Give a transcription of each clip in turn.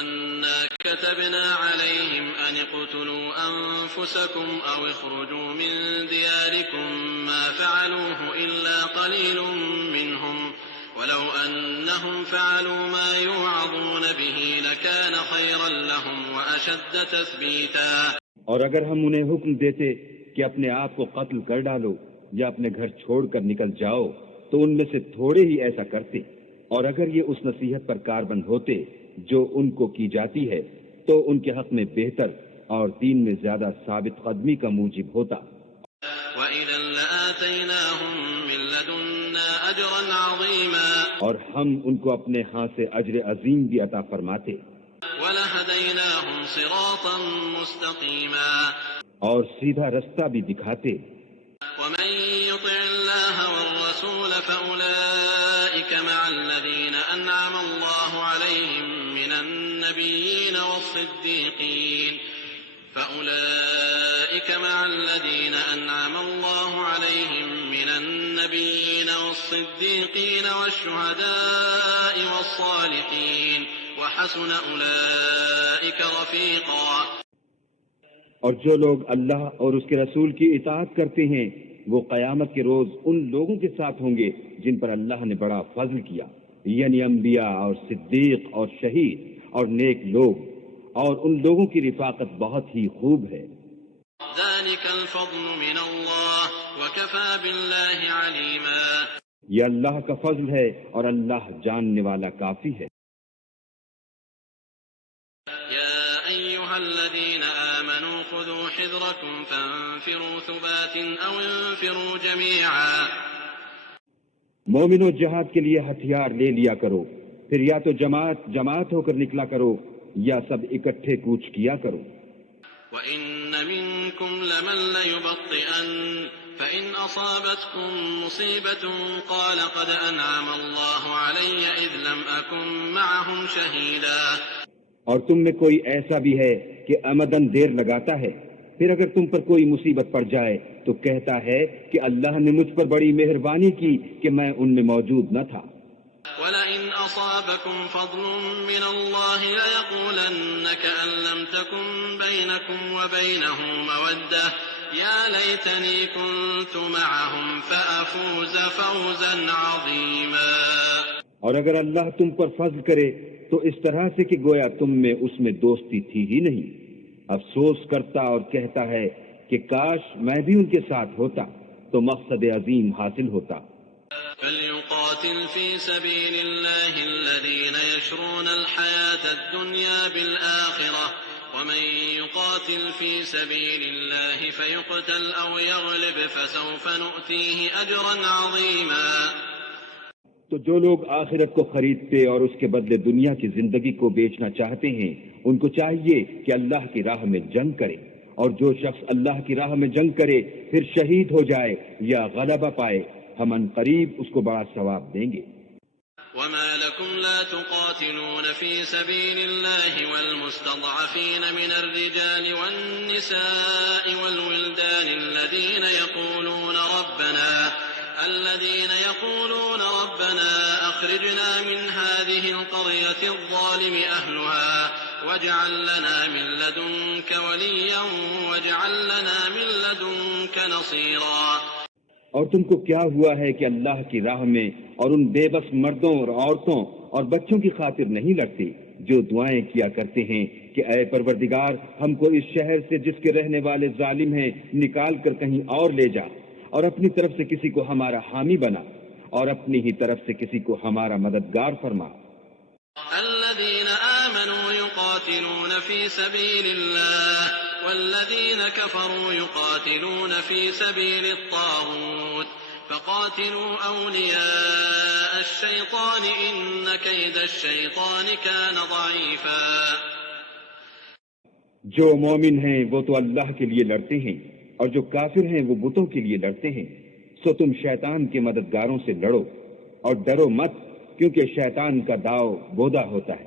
أنا كتبنا عليهم أن اقتلوا أنفسكم أو اخرجوا من دياركم ما فعلوه إلا قليل منهم ولو أنهم فعلوا ما يوعظون به لكان خيرا لهم وأشد تثبيتا. اور اگر ہم انہیں حکم دیتے کہ اپنے آپ کو قتل کر ڈالو یا اپنے گھر چھوڑ کر نکل جاؤ تو ان میں سے تھوڑے ہی ایسا کرتے، اور اگر یہ اس نصیحت پر کاربند ہوتے جو ان کو کی جاتی ہے تو ان کے حق میں بہتر اور دین میں زیادہ ثابت قدمی کا موجب ہوتا. وَإِذًا لَآتَيْنَاهُمْ مِن لَّدُنَّا أَجْرًا عَظِيمًا، اور ہم ان کو اپنے ہاں سے اجر عظیم بھی عطا فرماتے. وَلَهَدَيْنَاهُمْ صِرَاطًا مُّسْتَقِيمًا، اور سیدھا رستہ بھی دکھاتے. وَمَن يُطِعِ اللَّهَ وَالرَّسُولَ فَأُولَٰئِكَ مَعَ الَّذِينَ أَنْعَمَ اللَّهُ عَلَيْهِم مِّنَ النَّبِيِّينَ وَالصِّدِّيقِينَ فَأُولَٰئِكَ مَعَ الَّذِينَ أَنْعَمَ اللَّهُ عَلَيْهِم مِّنَ النَّبِيِّينَ وَالصِّدِّيقِينَ وَالشُّهَدَاءِ وَالصَّالِحِينَ وَحَسُنَ أُولَٰئِكَ رَفِيقًا. اور جو لوگ اللہ اور اس کے رسول کی اطاعت کرتے ہیں وہ قیامت کے روز ان لوگوں کے ساتھ ہوں گے جن پر اللہ نے بڑا فضل کیا، یعنی انبیاء اور صدیق اور شہید اور نیک لوگ، اور ان لوگوں کی رفاقت بہت ہی خوب ہے. ذلك الفضل من الله وكفى بالله عليما. یہ اللہ کا فضل ہے اور اللہ جاننے والا کافی ہے. يا أيها الذين آمنوا خذوا حذركم فانفروا ثبات أو انفروا جميعا. مومنو، جہاد کے لیے ہتھیار لے لیا کرو، پھر یا تو جماعت جماعت ہو کر نکلا کرو یا سب اکٹھے کوچ کیا کرو. وَإِنَّ مِنكُمْ لَمَن لَّيُبَطِّئَنَّ فَإِنْ أَصَابَتْكُم مُّصِيبَةٌ قَالَ قَدْ أَنْعَمَ اللَّهُ عَلَيَّ إِذْ لَمْ أَكُن مَّعَهُمْ شَهِيدًا. اور تم میں کوئی ایسا بھی ہے کہ عمدن دیر لگاتا ہے، پھر اگر تم پر کوئی مصیبت پڑ جائے تو کہتا ہے کہ اللہ نے مجھ پر بڑی مہربانی کی کہ میں ان میں موجود نہ تھا. وَلَئِنْ أَصَابَكُمْ فَضْلٌ مِّنَ اللَّهِ لَيَقُولَنَّ كَأَن لَّمْ تَكُن بَيْنَكُمْ وَبَيْنَهُ مَوَدَّةٌ يَا لَيْتَنِي كُنتُ مَعَهُمْ فَأَفُوزَ فَوْزًا عَظِيمًا. اور اگر اللہ تم پر فضل کرے تو اس طرح سے کہ گویا تم میں اس میں دوستی تھی ہی نہیں، افسوس کرتا اور کہتا ہے کہ کاش میں بھی ان کے ساتھ ہوتا تو مقصد عظیم حاصل ہوتا. فَلْيُقَاتِلْ فِي سَبِيلِ اللَّهِ الَّذِينَ يَشْرُونَ الْحَيَاةَ الدُّنْيَا بِالْآخِرَةِ وَمَن يُقَاتِلْ فِي سَبِيلِ اللَّهِ فَيُقْتَلْ أَوْ يَغْلِبْ فَسَوْفَ نُؤْتِيهِ أَجْرًا عَظِيمًا. تو جو لوگ آخرت کو خریدتے اور اس کے بدلے دنیا کی زندگی کو بیچنا چاہتے ہیں ان کو چاہیے کہ اللہ کی راہ میں جنگ کرے، اور جو شخص اللہ کی راہ میں جنگ کرے پھر شہید ہو جائے یا غلبہ پائے ہم ان قریب اس کو بڑا ثواب دیں گے. وما لكم لا تقاتلون في سبيل الله والمستضعفين من الرجال والنساء والولدان الذين يقولون ربنا أخرجنا من هذه القرية الظالم أهلها واجعل لنا من لدنك وليا واجعل لنا من لدنك نصيرا. اور تم کو کیا ہوا ہے کہ اللہ کی راہ میں اور ان بے بس مردوں اور عورتوں اور بچوں کی خاطر نہیں لڑتے جو دعائیں کیا کرتے ہیں کہ اے پروردگار ہم کو اس شہر سے جس کے رہنے والے ظالم ہیں نکال کر کہیں اور لے جا، اور اپنی طرف سے کسی کو ہمارا حامی بنا اور اپنی ہی طرف سے کسی کو ہمارا مددگار فرما. الذين آمنوا يقاتلون في سبيل الله والذين كفروا يقاتلون في سبيل الطاغوت فقاتلوا أولياء الشيطان إن كيد الشيطان كان ضعيفا. جو مومن ہیں وہ تو اللہ کے لیے لڑتے ہیں اور جو کافر ہیں وہ بتوں کے لیے لڑتے ہیں، سو تم شیطان کے مددگاروں سے لڑو اور ڈرو مت کیونکہ شیطان کا داؤ بودا ہوتا ہے.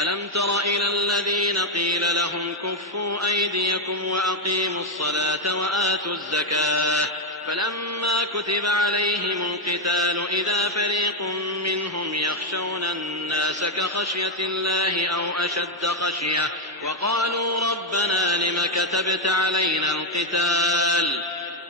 ألم تر إلى الذين قيل لهم كفوا أيديكم وأقيموا الصلاة وآتوا الزكاة فلما كتب عليهم القتال إذا فريق منهم يخشون الناس كخشية الله أو أشد خشية وقالوا ربنا لم كتبت علينا القتال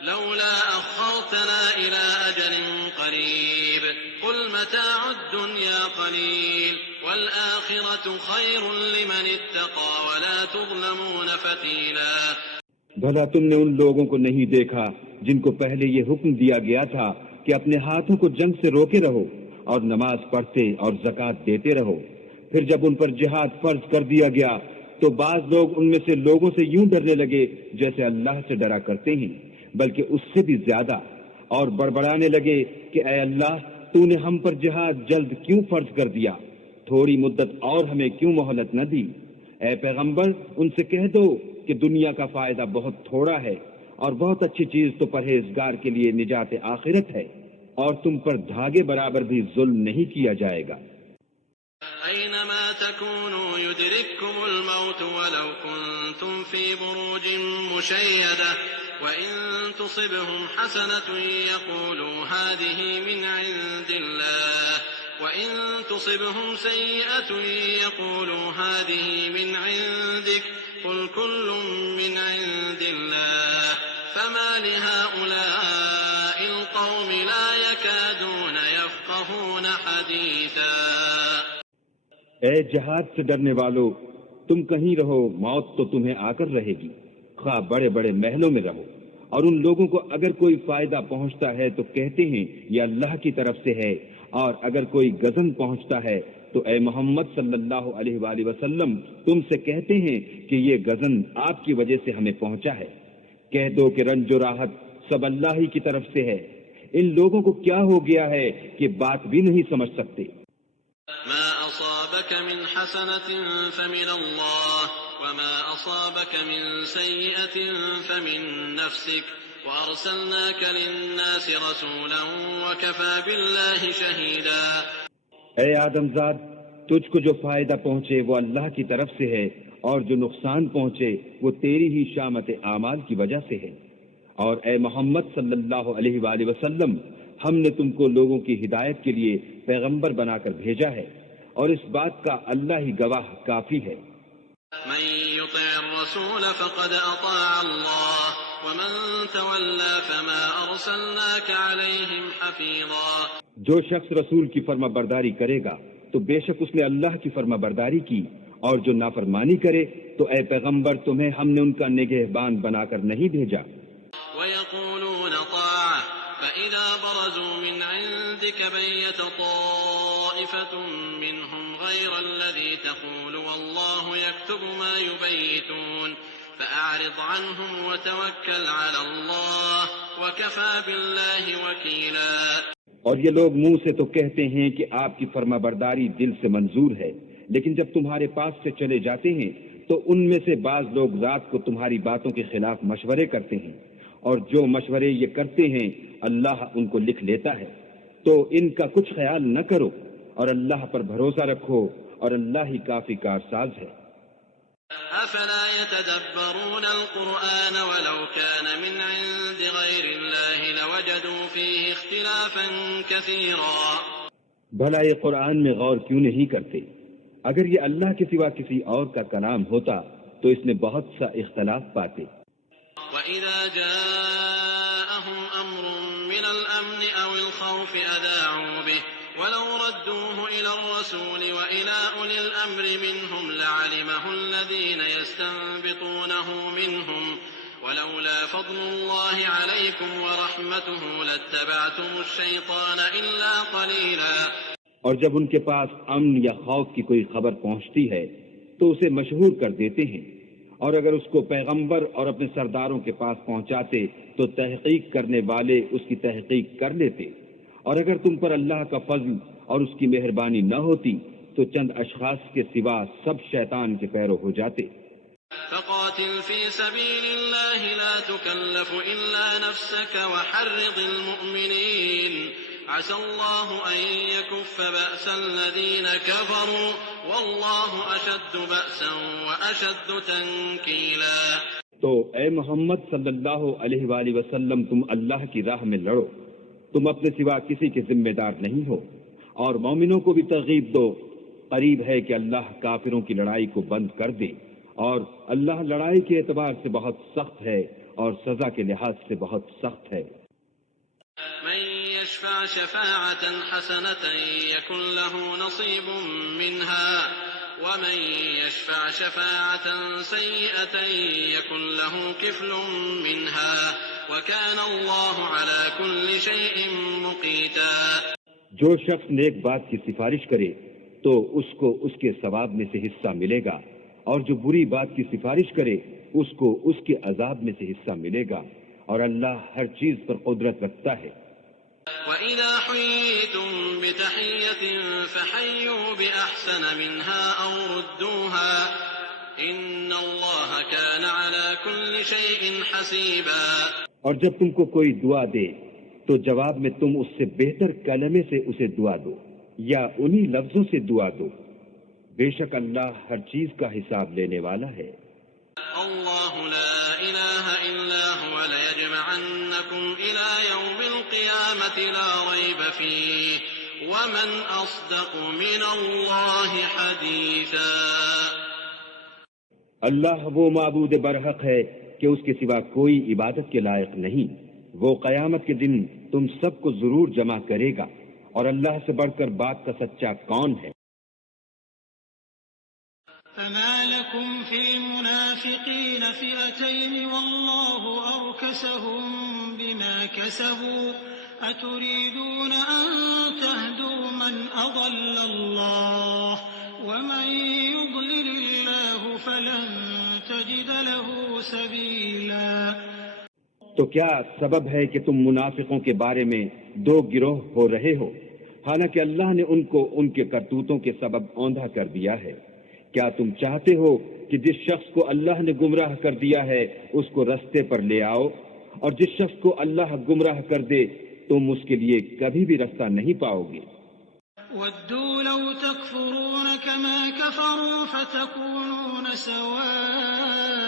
لولا أخرتنا إلى أجل قريب قل متاع الدنيا قليل والآخرة خير لمن اتقى ولا تظلمون فتيلا۔ بھلا تم نے ان لوگوں کو نہیں دیکھا جن کو پہلے یہ حکم دیا گیا تھا کہ اپنے ہاتھوں کو جنگ سے روکے رہو اور نماز پڑھتے اور زکوٰۃ دیتے رہو، پھر جب ان پر جہاد فرض کر دیا گیا تو بعض لوگ ان میں سے لوگوں سے یوں ڈرنے لگے جیسے اللہ سے ڈرا کرتے ہیں، بلکہ اس سے بھی زیادہ، اور بڑبڑانے لگے کہ اے اللہ تو نے ہم پر جہاد جلد کیوں فرض کر دیا، تھوڑی مدت اور ہمیں کیوں مہلت نہ دی۔ اے پیغمبر ان سے کہہ دو کہ دنیا کا فائدہ بہت تھوڑا ہے اور بہت اچھی چیز تو پرہیزگار کے لیے نجات آخرت ہے، اور تم پر دھاگے برابر بھی ظلم نہیں کیا جائے گا۔ أينما تكونوا يدرككم الموت ولو كنتم في بروج مشيدة وإن تصبهم حسنة يقولوا هذه من عند الله وإن تصبهم سيئة يقولوا هذه من عندك قل كل من عند الله فما لهؤلاء القوم لا يكادون يفقهون حديثا۔ اے جہاد سے ڈرنے والو، تم کہیں رہو موت تو تمہیں آ کر رہے گی، خواہ بڑے بڑے محلوں میں رہو، اور ان لوگوں کو اگر کوئی فائدہ پہنچتا ہے تو کہتے ہیں یہ اللہ کی طرف سے ہے، اور اگر کوئی غضب پہنچتا ہے تو اے محمد صلی اللہ علیہ وآلہ وسلم تم سے کہتے ہیں کہ یہ غضب آپ کی وجہ سے ہمیں پہنچا ہے۔ کہہ دو کہ رنج و راحت سب اللہ ہی کی طرف سے ہے، ان لوگوں کو کیا ہو گیا ہے کہ بات بھی نہیں سمجھ سکتے۔ ما أصابك من حسنة فمن الله وما أصابك من سيئة فمن نفسك وأرسلناك للناس رسولا وكفى بالله شهيدا۔ اے آدم زاد، تجھ کو جو فائدہ پہنچے وہ اللہ کی طرف سے ہے، اور جو نقصان پہنچے وہ تیری ہی شامت اعمال کی وجہ سے ہے، اور اے محمد صلی اللہ علیہ وآلہ وسلم ہم نے تم کو لوگوں کی ہدایت کے لیے پیغمبر بنا کر بھیجا ہے، اور اس بات کا اللہ ہی گواہ کافی ہے۔ من يطع الرسول فقد اطاع الله ومن تولى فما ارسلناك عليهم حفيظا۔ جو شخص رسول کی فرما برداری کرے گا تو بے شک اس نے اللہ کی فرما برداری کی، اور جو نافرمانی کرے تو اے پیغمبر تمہیں ہم نے ان کا نگہبان بنا کر نہیں بھیجا۔ ويقولون طاعة فإذا برزوا من عندك بيت طائفة منهم غير الذي تقول والله يكتب ما يبيتون فأعرض عنهم وتوكل على الله وكفى بالله وكيلا۔ اور یہ لوگ منہ سے تو کہتے ہیں کہ آپ کی فرما برداری دل سے منظور ہے، لیکن جب تمہارے پاس سے چلے جاتے ہیں تو ان میں سے بعض لوگ رات کو تمہاری باتوں کے خلاف مشورے کرتے ہیں، اور جو مشورے یہ کرتے ہیں اللہ ان کو لکھ لیتا ہے، تو ان کا کچھ خیال نہ کرو اور اللہ پر بھروسہ رکھو، اور اللہ ہی کافی کارساز ہے۔ افلا يتدبرون القرآن ولو كان من عند غير الله لوجدوا فيه اختلافا كثيرا۔ بھلا یہ قرآن میں غور کیوں نہیں کرتے؟ اگر یہ اللہ کے سوا کسی اور کا کلام ہوتا تو اس میں بہت سا اختلاف پاتے۔ وَإِذَا جَاءَهُمْ أَمْرٌ مِّنَ الْأَمْنِ أَوِ الْخَوْفِ أَذَاعُوا بِهِ وَلَوْ رَدُّوهُ إِلَى الرَّسُولِ وَإِلَى أُولِي الْأَمْرِ مِنْهُمْ لَعَلِمَهُ الَّذِينَ يَسْتَنبِطُونَهُ مِنْهُمْ وَلَوْلَا فَضْلُ اللَّهِ عَلَيْكُمْ وَرَحْمَتُهُ لَاتَّبَعْتُمُ الشَّيْطَانَ إِلَّا قَلِيلًا۔ اور جب ان کے پاس امن یا خوف کی کوئی خبر پہنچتی ہے تو اسے مشہور کر دیتے ہیں، اور اگر اس کو پیغمبر اور اپنے سرداروں کے پاس پہنچاتے تو تحقیق کرنے والے اس کی تحقیق کر لیتے، اور اگر تم پر اللہ کا فضل اور اس کی مہربانی نہ ہوتی تو چند اشخاص کے سوا سب شیطان کے پیرو ہو جاتے۔ فقاتل في سبيل الله لا تكلف إلا نفسك وحرض المؤمنين عسى الله أن يكف بأس الذين كفروا والله أشد بأسا وأشد تنكيلا۔ تو اے محمد صلی اللہ علیہ وآلہ وسلم تم اللہ کی راہ میں لڑو، تم اپنے سوا کسی کے ذمہ دار نہیں ہو، اور مومنوں کو بھی ترغیب دو، قریب ہے کہ اللہ کافروں کی لڑائی کو بند کر دے، اور اللہ لڑائی کے اعتبار سے بہت سخت ہے اور سزا کے لحاظ سے بہت سخت ہے۔ من يشفع شفاعة حسنة يكن له نصيب منها ومن يشفع شفاعة سيئة يكن له كفل منها وكان الله على كل شيء مقيتا۔ جو شخص نیک بات کی سفارش کرے تو اس کو اس کے ثواب میں سے حصہ ملے گا، اور جو بری بات کی سفارش کرے اس کو اس کے عذاب میں سے حصہ ملے گا، اور اللہ ہر چیز پر قدرت رکھتا ہے۔ وَإِذَا حُيِّيتُم بِتَحِيَّةٍ فَحَيُّوا بِأَحْسَنَ مِنْهَا أَوْ رُدُّوهَا إِنَّ اللَّهَ كَانَ عَلَى كُلِّ شَيْءٍ حَسِيبًا۔ اور جب تم کو کوئی دعا دے تو جواب میں تم اس سے بہتر کلمے سے اسے دعا دو یا انہی لفظوں سے دعا دو، بے شک اللہ ہر چیز کا حساب لینے والا ہے۔ اللہ لا الہ الا هو لیجمعنکم الى یوم القیامة لا ریب فیہ ومن اصدق من اللہ حدیثا۔ اللہ وہ معبود برحق ہے کہ اس کے سوا کوئی عبادت کے لائق نہیں، وہ قیامت کے دن تم سب کو ضرور جمع کرے گا، اور اللہ سے بڑھ کر بات کا سچا کون ہے؟ فما لكم في المنافقين فئتين والله أركسهم بما كسبوا أتريدون أن تهدوا من أضل الله ومن يضلل الله فلن تجد له سبيلا۔ تو کیا سبب ہے کہ تم منافقوں کے بارے میں دو گروہ ہو رہے ہو، حالانکہ اللہ نے ان کو ان کے کرتوتوں کے سبب اوندھا کر دیا ہے؟ کیا تم چاہتے ہو کہ جس شخص کو اللہ نے گمراہ کر دیا ہے اس کو رستے پر لے آؤ، اور جس شخص کو اللہ گمراہ کر دے تم اس کے لیے کبھی بھی رستہ نہیں پاؤ گے؟ وَدُّوا لَوْ تَكْفُرُونَ كَمَا كَفَرُوا فَتَكُونُونَ سَوَاءً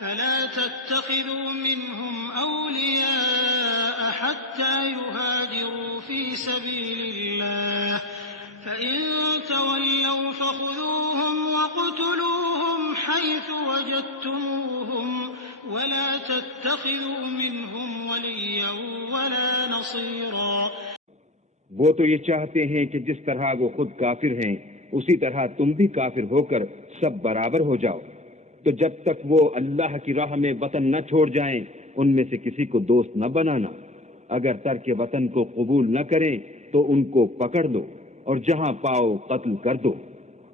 فَلَا تَتَّخِذُوا مِنْهُمْ أَوْلِيَاءَ حَتَّى يُهَاجِرُوا فِي سَبِيلِ اللَّهِ فَإِن تَوَلَّوْا فَخُذُوهُمْ وَاقْتُلُوهُمْ حَيْثُ وَجَدتُّمُوهُمْ وَلَا تَتَّخِذُوا مِنْهُمْ وَلِيًّا وَلَا نَصِيرًا۔ وہ تو یہ چاہتے ہیں کہ جس طرح وہ خود کافر ہیں اسی طرح تم بھی کافر ہو کر سب برابر ہو جاؤ، تو جب تک وہ اللہ کی راہ میں وطن نہ چھوڑ جائیں ان میں سے کسی کو دوست نہ بنانا، اگر ترک وطن کو قبول نہ کریں تو ان کو پکڑ لو اور جہاں پاؤ قتل کر دو،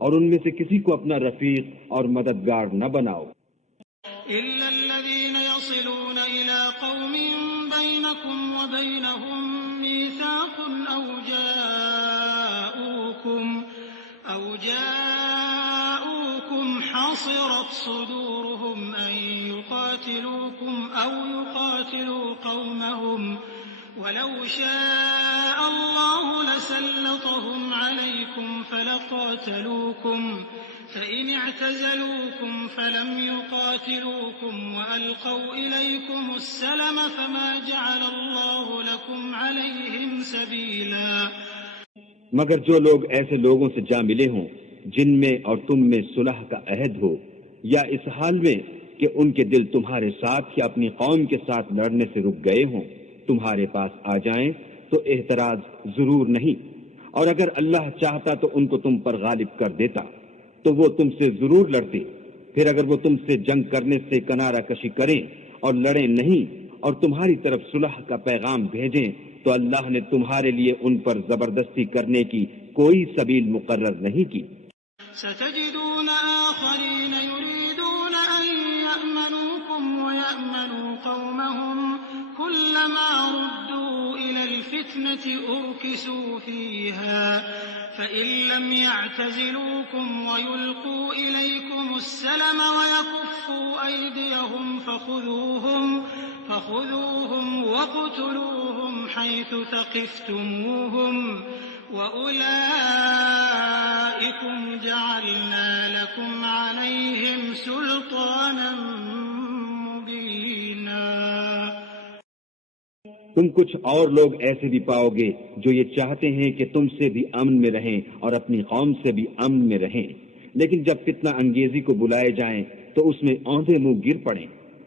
اور ان میں سے کسی کو اپنا رفیق اور مددگار نہ بناؤ۔ إلا الذين يصلون إلى قوم بينكم وبينهم ميثاق أو جاءوكم حصرت صدورهم أن يقاتلوكم أو يقاتلوا قومهم ولو شاء الله لسلطهم عليكم فلقاتلوكم فإن اعتزلوكم فلم يقاتلوكم وألقوا إليكم السلم فما جعل الله لكم عليهم سبيلا۔ مگر جو لوگ ایسے لوگوں سے جا ملے ہوں جن میں اور تم میں صلح کا عہد ہو، یا اس حال میں کہ ان کے دل تمہارے ساتھ یا اپنی قوم کے ساتھ لڑنے سے رک گئے ہوں، تمہارے پاس آ جائیں تو اعتراض ضرور نہیں، اور اگر اللہ چاہتا تو ان کو تم پر غالب کر دیتا تو وہ تم سے ضرور لڑتے، پھر اگر وہ تم سے جنگ کرنے سے کنارہ کشی کریں اور لڑیں نہیں اور تمہاری طرف صلح کا پیغام بھیجیں تو اللہ نے تمہارے لیے ان پر زبردستی کرنے کی کوئی سبیل مقرر نہیں کی۔ ستجدون آخرین یریدون ان یأمنوکم ویأمنوا قومهم كلما ردوا إلى الفتنة أركسوا فيها فإن لم يعتزلوكم ويلقوا إليكم السلم ويكفوا أيديهم فخذوهم واقتلوهم حيث ثقفتموهم وأولئكم جاءكم جعلنا لكم عليهم سلطانا مبينا. تم کچھ اور لوگ ایسے بھی پاؤ گے جو یہ چاہتے ہیں کہ تم سے بھی امن میں رہیں اور اپنی قوم سے بھی امن میں رہیں، لیکن جب فتنہ انگیزی کو بلائے جائیں تو اس میں اوندھے منہ گر پڑیں.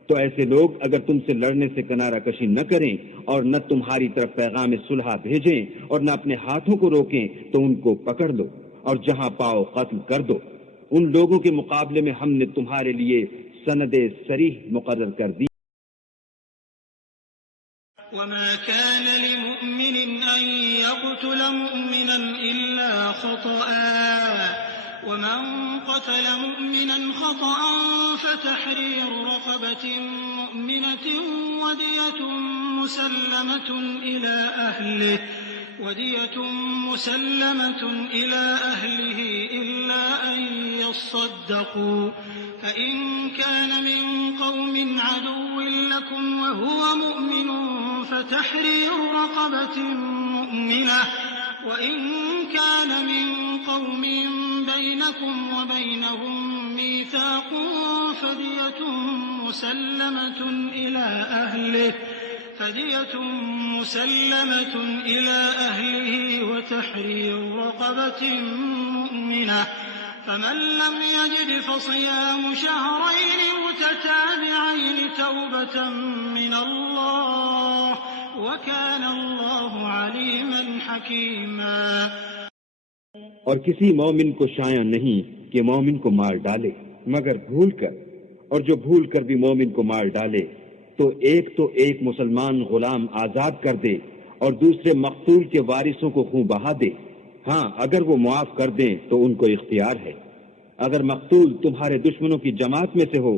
تو ایسے لوگ اگر تم سے لڑنے سے کنارہ کشی نہ کریں اور نہ تمہاری طرف پیغام صلح بھیجیں اور نہ اپنے ہاتھوں کو روکیں تو ان کو پکڑ لو اور جہاں پاؤ قتل کر دو. ان لوگوں کے مقابلے میں ہم نے تمہارے لیے سند صریح مقرر کر دی. وما كان لمؤمن أن يقتل مؤمنا إلا خطأ ومن قتل مؤمنا خطأ فتحرير رقبة مؤمنة ودية مسلمة إلى أهله إلا أن يصدقوا فإن كان من قوم عدو لكم وهو مؤمن فتحرير رقبة مؤمنة وإن كان من قوم بينكم وبينهم ميثاق فدية مسلمة إلى أهله وتحرير رقبة مؤمنة فمن لم يجد فصيام شهرين متتابعين توبة من الله وكان الله عليما حكيما. اور کسی مومن کو شایع نہیں کہ مومن کو مار ڈالے مگر بھول کر، اور جو بھول کر بھی مومن کو مار ڈالے تو ایک مسلمان غلام آزاد کر دے اور دوسرے مقتول کے وارثوں کو خون بہا دے. ہاں اگر وہ معاف کر دیں تو ان کو اختیار ہے. اگر مقتول تمہارے دشمنوں کی جماعت میں سے ہو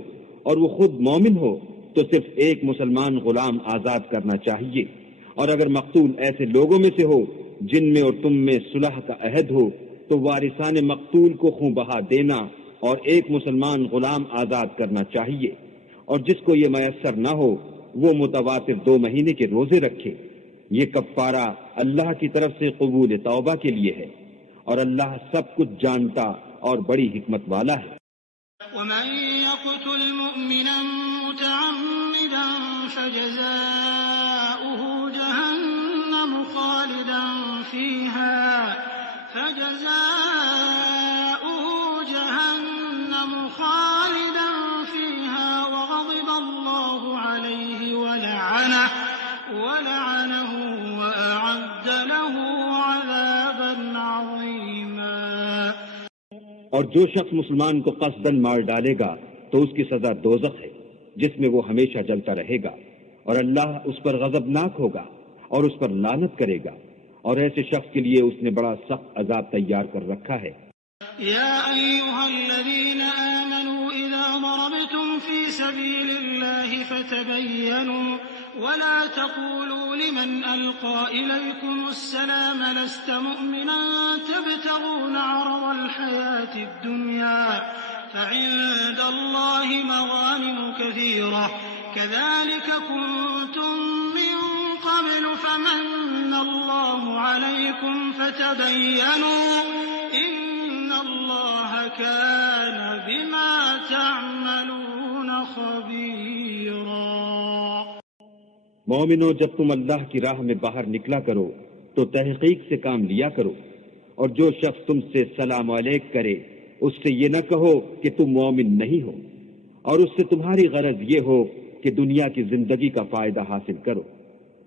اور وہ خود مومن ہو تو صرف ایک مسلمان غلام آزاد کرنا چاہیے. اور اگر مقتول ایسے لوگوں میں سے ہو جن میں اور تم میں صلح کا عہد ہو تو وارثان مقتول کو خون بہا دینا اور ایک مسلمان غلام آزاد کرنا چاہیے. اور جس کو یہ میسر نہ ہو وہ متواتر 2 مہینے کے روزے رکھے. یہ کفارہ اللہ کی طرف سے قبول توبہ کے لیے ہے اور اللہ سب کچھ جانتا اور بڑی حکمت والا ہے. ومن يقتل مؤمنا متعمدا فجزاؤه جهنم خالدا فيها وغضب الله عليه ولعنه وأعد له عذابا عظيما. اور جو شخص مسلمان کو قصداً مار ڈالے گا تو اس کی سزا دوزخ ہے جس میں وہ ہمیشہ جلتا رہے گا، اور اللہ اس پر غضبناک ہوگا اور اس پر لعنت کرے گا، اور ایسے شخص کے لیے اس نے بڑا سخت عذاب تیار کر رکھا ہے. يا أيها الذين آمنوا إذا ضربتم في سبيل الله فتبينوا ولا تقولوا لمن ألقى إليكم السلام لست مؤمنا تبتغون عرض الحياة الدنيا فعند الله مغانم كثيرة كذلك كنتم من قبل فمن الله عليكم فتبينوا إن الله كان بما تعملون خبيرا. مومنو، جب تم اللہ کی راہ میں باہر نکلا کرو تو تحقیق سے کام لیا کرو، اور جو شخص تم سے سلام علیک کرے اس سے یہ نہ کہو کہ تم مومن نہیں ہو، اور اس سے تمہاری غرض یہ ہو کہ دنیا کی زندگی کا فائدہ حاصل کرو.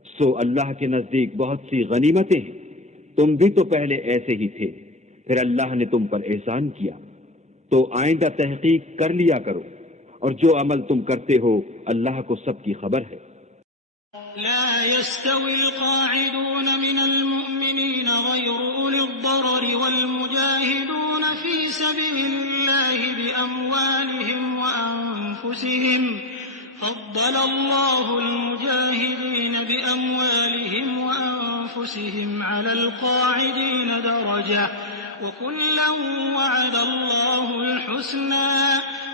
سو اللہ کے نزدیک بہت سی غنیمتیں ہیں. تم بھی تو پہلے ایسے ہی تھے، پھر اللہ نے تم پر احسان کیا. تو آئندہ تحقیق کر لیا کرو، اور جو عمل تم کرتے ہو اللہ کو سب کی خبر ہے. لا يستوي القاعدون من المؤمنين غير أولي الضرر والمجاهدون في سبيل الله بأموالهم وأنفسهم فضل الله المجاهدين بأموالهم وأنفسهم على القاعدين درجة وكلا وعد الله الحسنى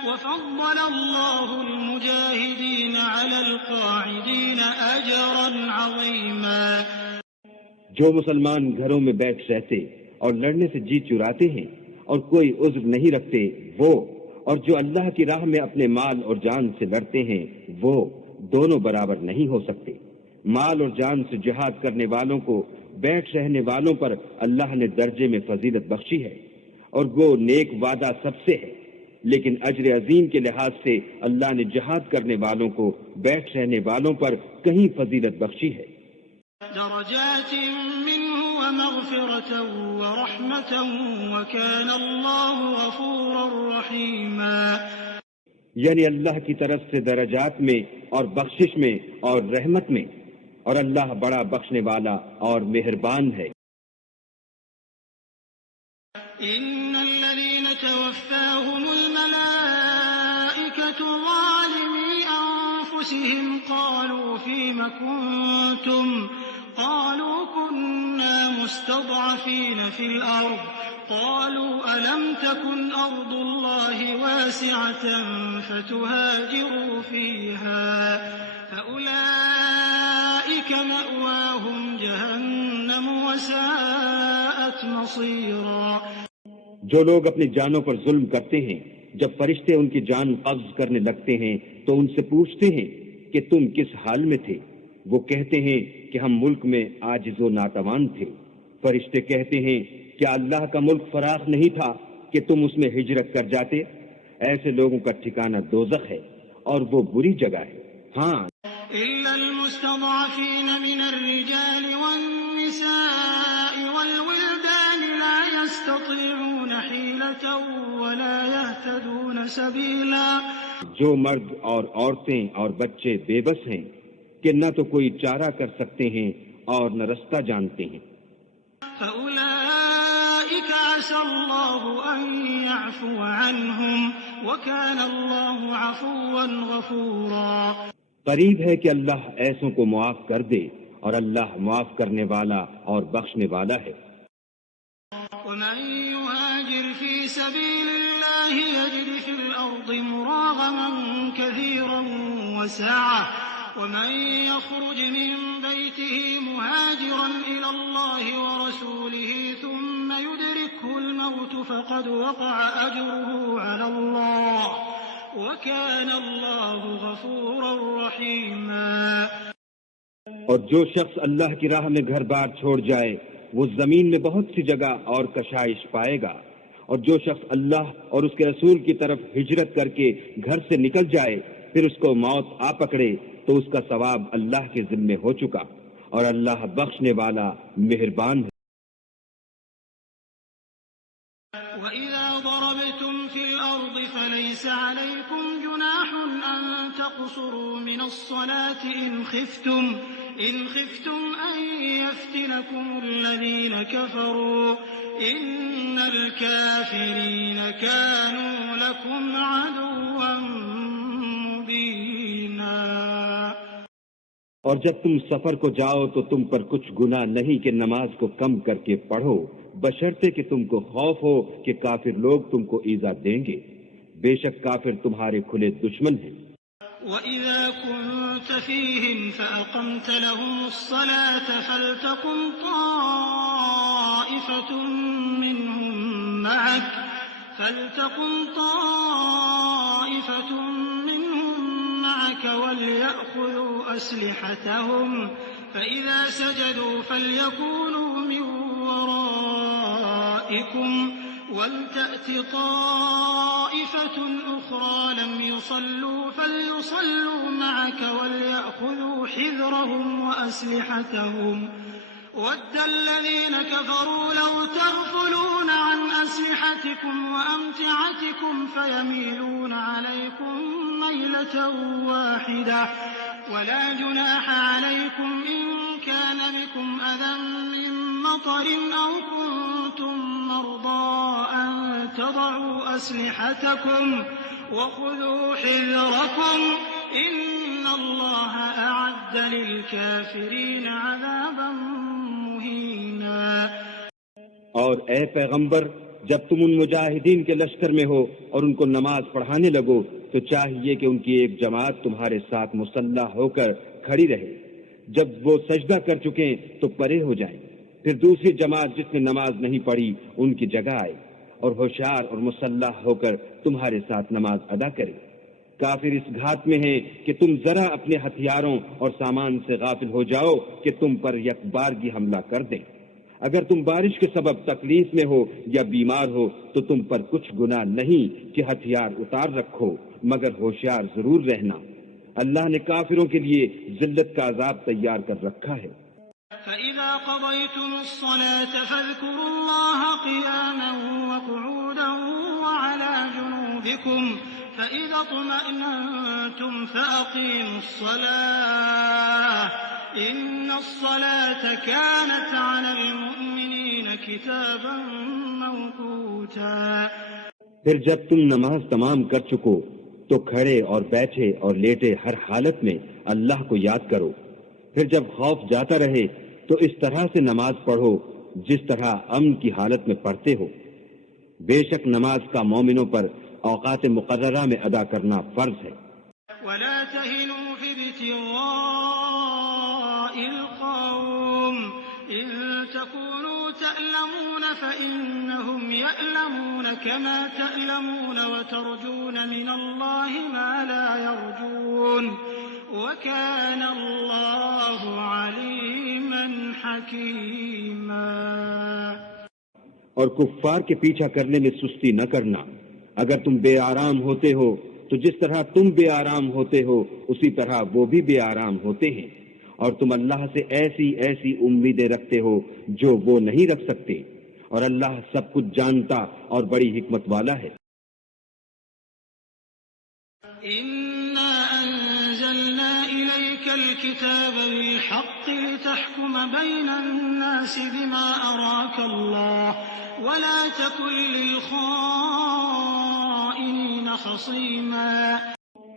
وفضل الله المجاهدين على القاعدين أجرا عظيما. جو مسلمان گھروں میں بیٹھ رہتے اور لڑنے سے جی چراتے ہیں اور کوئی عذر نہیں رکھتے وہ، اور جو اللہ کی راہ میں اپنے مال اور جان سے لڑتے ہیں وہ دونوں برابر نہیں ہو سکتے۔ مال اور جان سے جہاد کرنے والوں کو بیٹھ رہنے والوں پر اللہ نے درجے میں فضیلت بخشی ہے، اور وہ نیک وعدہ سب سے ہے، لیکن اجر عظیم کے لحاظ سے اللہ نے جہاد کرنے والوں کو بیٹھ رہنے والوں پر کہیں فضیلت بخشی ہے۔ درجات منه ومغفرة ورحمة وكان الله غفورا رحيما، یعنی اللہ کی طرف سے درجات میں اور بخشش میں اور رحمت میں، اور اللہ بڑا بخشنے والا اور مہربان ہے۔ إن الذين توفاهم الملائكة ظالمي أنفسهم قالوا فيم كنتم قالوا كنا مستضعفين في الأرض قالوا ألم تكن أرض الله واسعة فتهاجروا فيها فأولئك مأواهم جهنم وساءت مصيرا۔ جو لوگ اپنی جانوں پر ظلم کرتے ہیں، جب فرشتے ان کی جان قبض کرنے لگتے ہیں تو ان سے پوچھتے ہیں کہ تم کس حال میں تھے؟ وہ کہتے ہیں کہ ہم ملک میں عاجز و ناتوان تھے۔ فرشتے کہتے ہیں کیا اللہ کا ملک فراخ نہیں تھا کہ تم اس میں ہجرت کر جاتے؟ ایسے لوگوں کا ٹھکانہ دوزخ ہے اور وہ بری جگہ ہے۔ ہاں، إلا المستضعفين من الرجال والنساء والولدان لا يستطيعون حيلة ولا يهتدون سبيلا، جو مرد اور عورتیں اور بچے بے بس ہیں کہ نہ تو کوئی چارہ کر سکتے ہیں اور نہ رستہ جانتے ہیں۔ فأولئك عسى الله أن يعفو عنهم وكان الله عفوا غفورا۔ قریب ہے کہ اللہ ایسوں کو معاف کر دے، اور اللہ معاف کرنے والا اور بخشنے والا ہے۔ ومن يهاجر في سبيل الله يجد في الأرض مراغما كثيرا وسعة ومن يخرج من بيته مهاجرا إلى الله ورسوله ثم يدركه الموت فقد وقع أجره على الله وكان الله غفورا رحيما۔ اور جو شخص اللہ کی راہ میں گھر بار چھوڑ جائے وہ زمین میں بہت سی جگہ اور کشائش پائے گا، اور جو شخص اللہ اور اس کے رسول کی طرف ہجرت کر کے گھر سے نکل جائے پھر اس کو موت آ پکڑے تو اس کا ثواب اللہ کے ذمے ہو چکا، اور اللہ بخشنے والا مہربان ہے۔ وَإِذَا ضَرَبْتُمْ فِي الْأَرْضِ فَلَيْسَ عَلَيْكُمْ جُنَاحٌ أَن تَقْصُرُوا مِنَ الصَّلَاةِ إِنْ خِفْتُمْ أَن يَفْتِنَكُمُ الَّذِينَ كَفَرُوا إِنَّ الْكَافِرِينَ كَانُوا لَكُمْ عَدُوًّا مُبِينًا۔ اور جب تم سفر کو جاؤ تو تم پر کچھ گناہ نہیں کہ نماز کو کم کر کے پڑھو، بشرطے کہ تم کو خوف ہو کہ کافر لوگ تم کو ایذا دیں گے، بے شک کافر تمہارے کھلے دشمن ہیں۔ وَإِذَا كُنْتَ فِيهِمْ فَأَقَمْتَ لَهُمُ الصَّلَاةَ فَلْتَقُمْ طَائِفَةٌ مِّنْهُمْ مَعَكَ وَلْيَأْخُذُوا أَسْلِحَتَهُمْ فَإِذَا سَجَدُوا فَلْيَكُونُوا مِنْ وَرَائِكُمْ وَلْتَأْتِ طَائِفَةٌ أُخْرَى لَمْ يُصَلُّوا فَلْيُصَلُّوا مَعَكَ وَلْيَأْخُذُوا حِذْرَهُمْ وَأَسْلِحَتَهُمْ وَدَّ الَّذِينَ كَفَرُوا لَوْ تَغْفُلُونَ عَنْ أَسْلِحَتِكُمْ وَأَمْتِعَتِكُمْ فَيَمِيلُونَ عَلَيْكُمْ مَيْلَةً وَاحِدَةً وَلَا جُنَاحَ عَلَيْكُمْ إِن كَانَ بِكُمْ أَذًى مِّن مَّطَرٍ أَوْ كُنتُم مَّرْضَىٰ أَن تَضَعُوا أَسْلِحَتَكُمْ وَخُذُوا حِذْرَكُمْ إِنَّ اللَّهَ أَعَدَّ لِلْكَافِرِينَ عَذَابًا مُّهِينًا۔ اور اے پیغمبر، جب تم ان مجاہدین کے لشکر میں ہو اور ان کو نماز پڑھانے لگو تو چاہیے کہ ان کی ایک جماعت تمہارے ساتھ مسلح ہو کر کھڑی رہے، جب وہ سجدہ کر چکیں تو پرے ہو جائیں، پھر دوسری جماعت جس نے نماز نہیں پڑھی ان کی جگہ آئے، اور ہوشیار اور مسلح ہو کر تمہارے ساتھ نماز ادا کرے۔ کافر اس گھات میں ہیں کہ تم ذرا اپنے ہتھیاروں اور سامان سے غافل ہو جاؤ کہ تم پر یک بارگی حملہ کر دیں۔ اگر تم بارش کے سبب تکلیف میں ہو یا بیمار ہو تو تم پر کچھ گناہ نہیں کہ ہتھیار اتار رکھو، مگر ہوشیار ضرور رہنا۔ اللہ نے کافروں کے لیے ذلت کا عذاب تیار کر رکھا ہے۔ فَإِذَا قَضَيْتُمُ الصَّلَاةَ فَاذْكُرُوا اللَّهَ قِيَامًا وَقُعُودًا وَعَلَى جُنُوبِكُمْ فَإِذَا اطْمَأْنَنْتُمْ فَأَقِيمُوا الصَّلَاةَ إِنَّ الصَّلَاةَ كَانَتْ عَلَى الْمُؤْمِنِينَ كِتَابًا مَوْقُوتًا۔ پھر جب تم نماز تمام کر چکو تو کھڑے اور بیٹھے اور لیٹے ہر حالت میں اللہ کو یاد کرو۔ پھر جب خوف جاتا رہے تو اس طرح سے نماز پڑھو جس طرح امن کی حالت میں پڑھتے ہو۔ بے شک نماز کا مومنوں پر اوقات مقررہ میں ادا کرنا فرض ہے۔ وَلَا تَهِنُوا فِي ابْتِغَاءِ الْقَوْمِ إِن تَكُونُوا تَأْلَمُونَ فَإِنَّهُمْ يَأْلَمُونَ كَمَا تَأْلَمُونَ وَتَرْجُونَ مِنَ اللَّهِ مَا لَا يَرْجُونَ وَكَانَ اللَّهُ عَلِيمًا حَكِيمًا۔ اور کفار کے پیچھا کرنے میں سستی نہ کرنا۔ اگر تم بے آرام ہوتے ہو تو جس طرح تم بے آرام ہوتے ہو اسی طرح وہ بھی بے آرام ہوتے ہیں، اور تم اللہ سے ایسی ایسی امیدیں رکھتے ہو جو وہ نہیں رکھ سکتے، اور اللہ سب کچھ جانتا اور بڑی حکمت والا ہے۔ إِنَّا أَنزَلْنَا إِلَيْكَ الْكِتَابَ بِالْحَقِّ لِتَحْكُمَ بَيْنَ النَّاسِ بِمَا أَرَاكَ اللَّهُ وَلَا تَكُن لِّلْخَائِنِينَ خَصِيمًا۔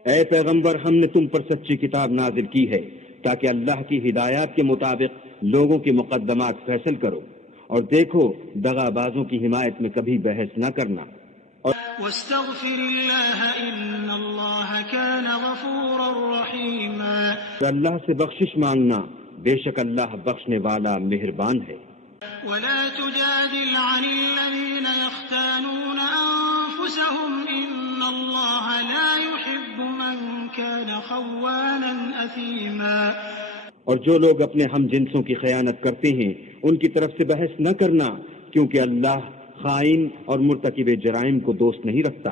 اے پیغمبر، ہم نے تم پر سچی کتاب نازل کی ہے تاکہ اللہ کی ہدایات کے مطابق لوگوں کے مقدمات فیصل کرو، اور دیکھو دغا بازوں کی حمایت میں کبھی بحث نہ کرنا۔ وَاسْتَغْفِرِ اللَّهَ إِنَّ اللَّهَ كَانَ غَفُورًا رَّحِيمًا۔ اللہ سے بخشش مانگنا، بے شک اللہ بخشنے والا مہربان ہے۔ وَلَا تُجَادِلْ عَنِ الَّذِينَ يَخْتَانُونَ أَنفُسَهُمْ إِنَّ اللَّهَ لَا يُحِبُّ مَن كَانَ خَوَّانًا أَثِيمًا۔ اور جو لوگ اپنے ہم جنسوں کی خیانت کرتے ہیں ان کی طرف سے بحث نہ کرنا، کیونکہ اللہ خائن اور مرتکب جرائم کو دوست نہیں رکھتا۔